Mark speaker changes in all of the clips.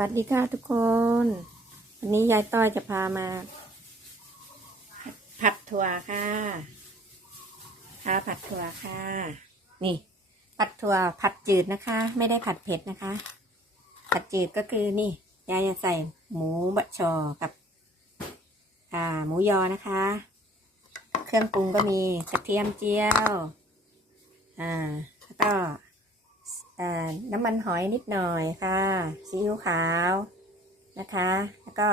Speaker 1: วัสดีค่ะทุกคน วันนี้ยายต้อยจะพามา ผัดถั่วค่ะพาผัดถั่วค่ะ นี่ ผัดถั่วผัดจืดนะคะ ไม่ได้ผัดเผ็ดนะคะ ผัดจืดก็คือนี่ ยายจะใส่หมูบะชอกับ อ่า หมูยอนะคะ เครื่องปรุงก็มีกระเทียมเจียว อ่า แล้วก็ น้ำมันหอยนิดหน่อยค่ะซีอิ๊วขาวนะคะ แล้วก็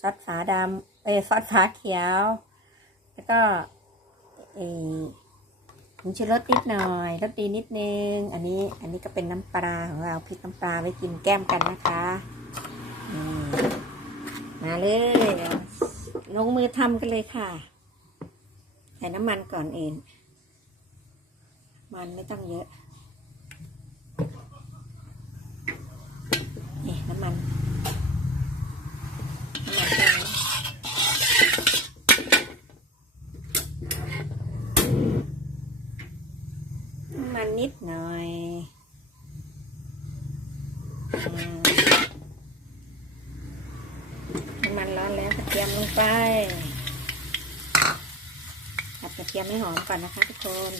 Speaker 1: ซอสฝาดำเอ้ยซอสฝาเขียว แล้วก็เออผงชูรสนิดหน่อยรสดีนิดนึง อันนี้อันนี้ก็เป็นน้ำปลาของเราพริกน้ำปลาไว้กินแก้มกันนะคะมาเลยลงมือทำกันเลยค่ะ ใส่น้ำมันก่อนเอง มันไม่ต้องเยอะ น้ำมันน้ำมันแก้วน้ำมันนิดหน่อยน้ำมันร้อนแล้วกระเทียมลงไปผัดกระเทียมให้หอมก่อนนะคะทุกคน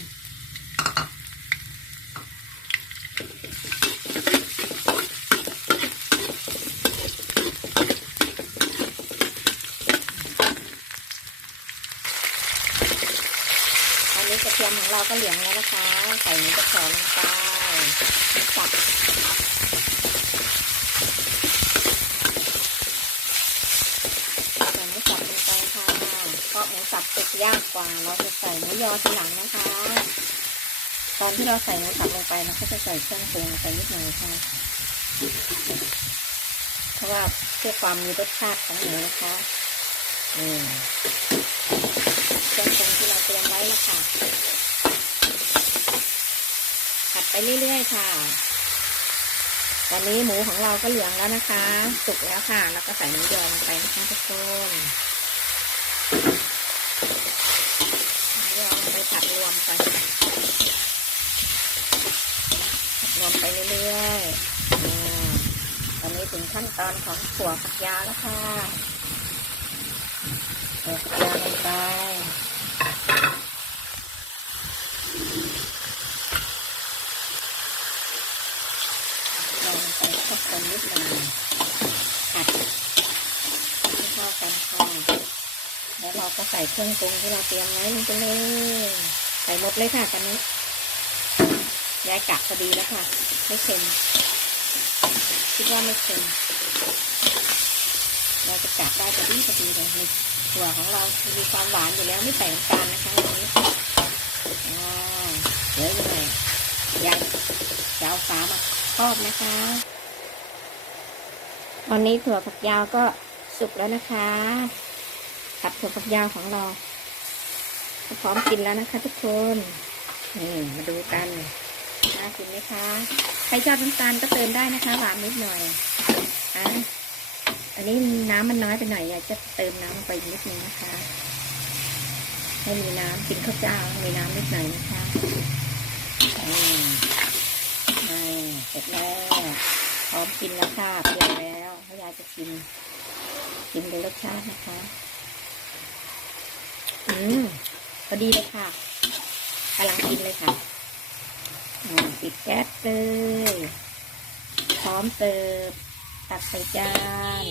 Speaker 1: นี้กระเทียมของเราก็เหลืองแล้วนะคะ ใส่หมูกระชอนลงไปสับใส่หมูสับลงไปค่ะ เพราะหมูสับสุกยากกว่า เราจะใส่หมูยอทีหลังนะคะ ตอนที่เราใส่หมูสับลงไปเราก็จะใส่เครื่องปรุงไปนิดหน่อยค่ะ เพราะว่าเพื่อความมีรสชาติของหมูนะคะนี่เครื่องปรุง เตรียมไว้แล้วค่ะ ผัดไปเรื่อยๆค่ะ ตอนนี้หมูของเราก็เหลืองแล้วนะคะ สุกแล้วค่ะ แล้วก็ใส่น้ำยอลงไปนะคะทุกคนน้ำยองไปผัดรวมกันผัดรวมไปเรื่อยๆอตอนนี้ถึงขั้นตอนของถั่วฝักยาวแล้วค่ะเติมยาลงไป เราใส่ข้าวคนนิดหน่อยผัดให้เข้ากันค่ะแล้วเรา ก็ใส่เครื่องปรุงที่เราเตรียมไว้ลงไปเลยใส่หมดเลยค่ะตอนนี้ยายกะพอดีแล้วค่ะ ไม่เค็มคิดว่าไม่เค็มเราจะกะได้พอดีพอดีเลยนี่ถั่วของเรา มีความหวานอยู่แล้วไม่ใส่น้ำตาลนะคะอันนี้อ่าเดี๋ยวยังไงยายจะเอาฝามาทอดนะคะตอนนี้ถั่วฝักยาวก็สุกแล้วนะคะ ผัดถั่วฝักยาวของเราก็พร้อมกินแล้วนะคะ ทุกคนนี่มาดูกันน่ากินไหมคะ ใครชอบน้ำตาลก็เติมได้นะคะ หวานนิดหน่อยอะอันนี้น้ำมันน้อยไปหน่อยอยากจะเติมน้ำลงไปอีกนิดนึงนะคะให้มีน้ำกินข้าวเจ้ามีน้ำนิดหน่อยนะคะอืมอ่าเสร็จแล้วพร้อมกินแล้วค่ะเปรี้ยวแล้วให้ยายจะกิน กินดูรสชาตินะคะ อืมพอดีเลยค่ะกำลังกินเลยค่ะปิดแก๊สเลยพร้อมเสิร์ฟตักใส่จาน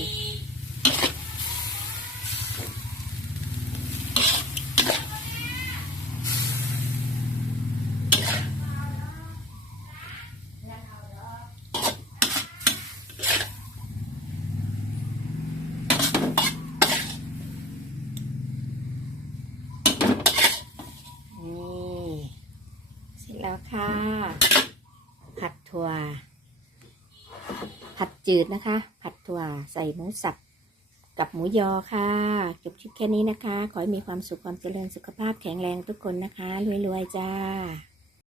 Speaker 1: เสร็จ แล้วค่ะ ผัดถั่ว ผัดจืดนะคะ ผัดถั่วใส่หมูสับกับหมูยอค่ะ จบคลิปแค่นี้นะคะ ขอให้มีความสุขความเจริญสุขภาพแข็งแรงทุกคนนะคะ รวยๆจ้า